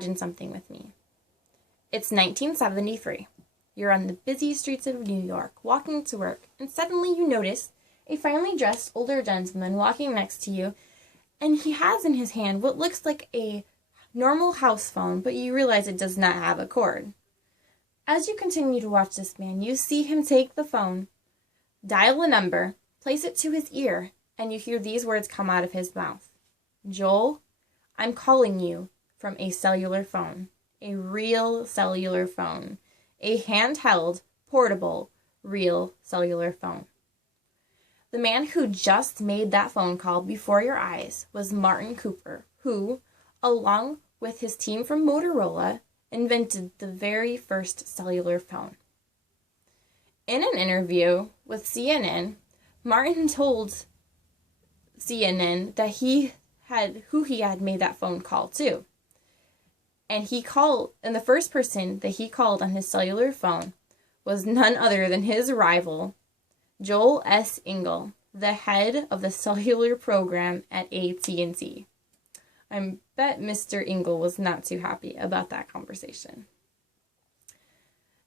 Imagine something with me. It's 1973. You're on the busy streets of New York, walking to work, and suddenly you notice a finely dressed older gentleman walking next to you, and he has in his hand what looks like a normal house phone, but you realize it does not have a cord. As you continue to watch this man, you see him take the phone, dial a number, place it to his ear, and you hear these words come out of his mouth. Joel, I'm calling you from a cellular phone, a real cellular phone, a handheld, portable, real cellular phone. The man who just made that phone call before your eyes was Martin Cooper, who, along with his team from Motorola, invented the very first cellular phone. In an interview with CNN, Martin told CNN that who he had made that phone call to. And the first person that he called on his cellular phone was none other than his rival, Joel S. Engel, the head of the cellular program at AT&T. I bet Mr. Engel was not too happy about that conversation.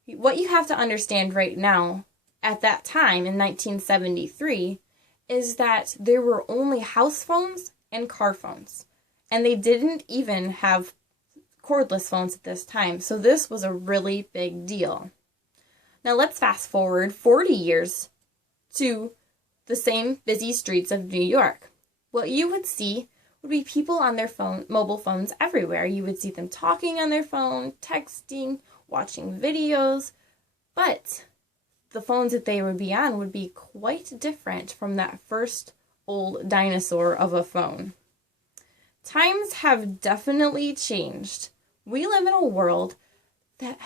What you have to understand right now, at that time in 1973, is that there were only house phones and car phones. And they didn't even have cordless phones at this time, so this was a really big deal. Now let's fast forward 40 years to the same busy streets of New York. What you would see would be people on their mobile phones everywhere. You would see them talking on their phone, texting, watching videos, but the phones that they would be on would be quite different from that first old dinosaur of a phone. Times have definitely changed. We live in a world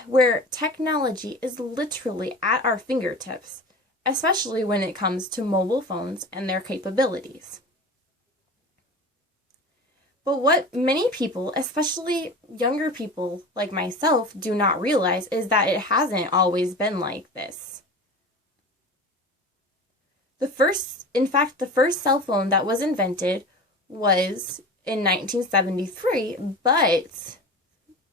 where technology is literally at our fingertips, especially when it comes to mobile phones and their capabilities. But what many people, especially younger people like myself, do not realize is that it hasn't always been like this. The first cell phone that was invented was in 1973, but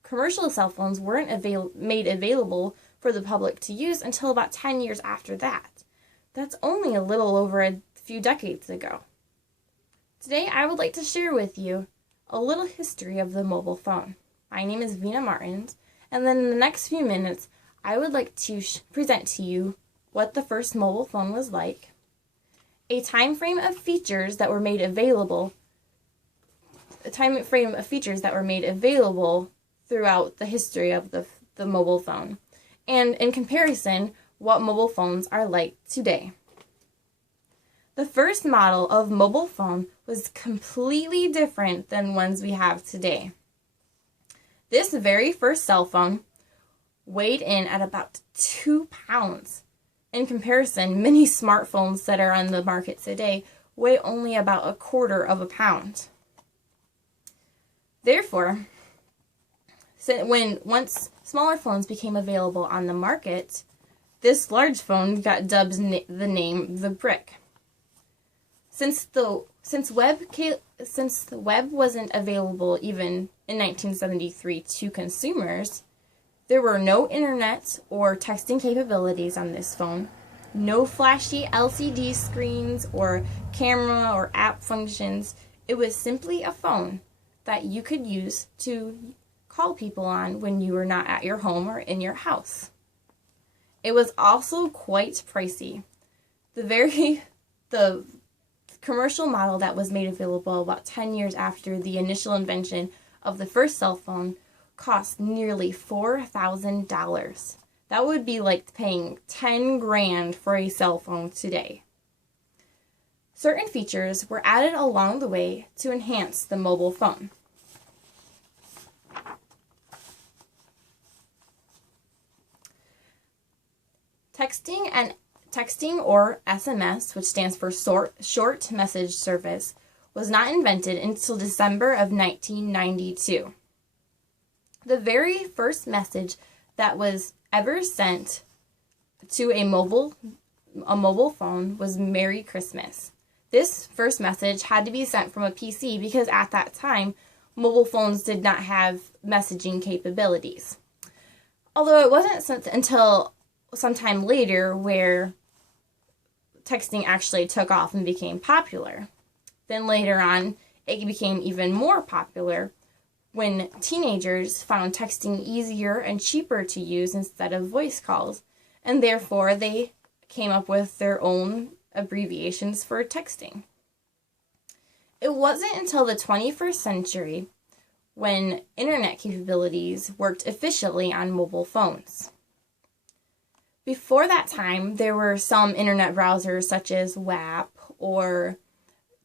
commercial cell phones weren't made available for the public to use until about 10 years after that. That's only a little over a few decades ago. Today, I would like to share with you a little history of the mobile phone. My name is Vina Martins, and then in the next few minutes, I would like to present to you what the first mobile phone was like, a time frame of features that were made available throughout the history of the mobile phone, and in comparison, what mobile phones are like today. The first model of mobile phone was completely different than ones we have today. This very first cell phone weighed in at about 2 pounds. In comparison, many smartphones that are on the market today weigh only about 1/4 pound. Therefore, once smaller phones became available on the market, this large phone got dubbed the name the Brick. Since the web wasn't available even in 1973 to consumers, there were no internet or texting capabilities on this phone, no flashy LCD screens or camera or app functions. It was simply a phone that you could use to call people on when you were not at your home or in your house. It was also quite pricey. The commercial model that was made available about 10 years after the initial invention of the first cell phone cost nearly $4,000. That would be like paying 10 grand for a cell phone today. Certain features were added along the way to enhance the mobile phone. Texting or SMS, which stands for short message service, was not invented until December of 1992. The very first message that was ever sent to a mobile phone was Merry Christmas. This first message had to be sent from a PC because at that time, mobile phones did not have messaging capabilities. Although it wasn't until sometime later where texting actually took off and became popular. Then later on, it became even more popular when teenagers found texting easier and cheaper to use instead of voice calls, and therefore they came up with their own abbreviations for texting. It wasn't until the 21st century when internet capabilities worked efficiently on mobile phones. Before that time, there were some internet browsers such as WAP or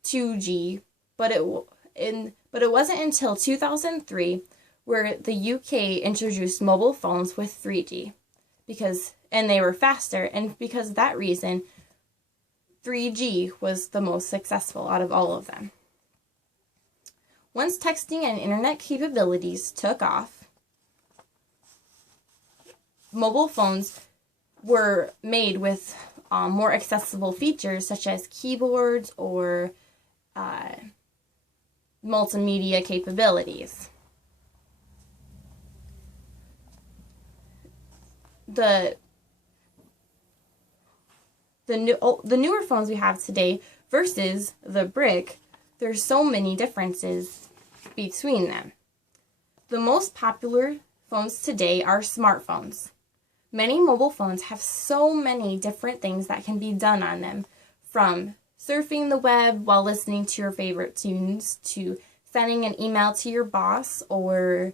2G, but it wasn't until 2003 where the UK introduced mobile phones with 3G, and they were faster, and because of that reason, 3G was the most successful out of all of them. Once texting and internet capabilities took off, mobile phones were made with more accessible features such as keyboards or multimedia capabilities. The newer phones we have today versus the brick, there's so many differences between them. The most popular phones today are smartphones. Many mobile phones have so many different things that can be done on them, from surfing the web while listening to your favorite tunes to sending an email to your boss or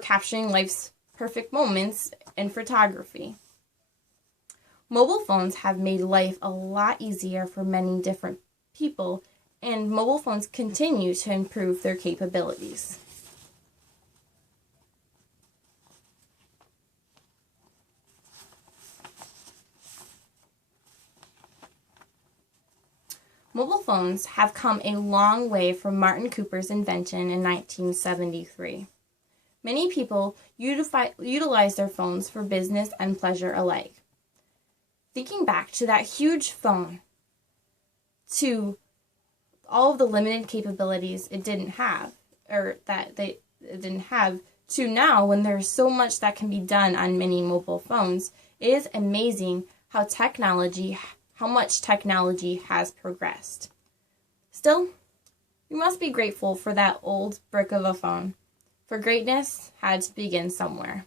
capturing life's perfect moments in photography. Mobile phones have made life a lot easier for many different people, and mobile phones continue to improve their capabilities. Mobile phones have come a long way from Martin Cooper's invention in 1973. Many people utilize their phones for business and pleasure alike. Thinking back to that huge phone, to all of the limited capabilities it didn't have, to now when there's so much that can be done on many mobile phones, it is amazing how much technology has progressed. Still, we must be grateful for that old brick of a phone, for greatness had to begin somewhere.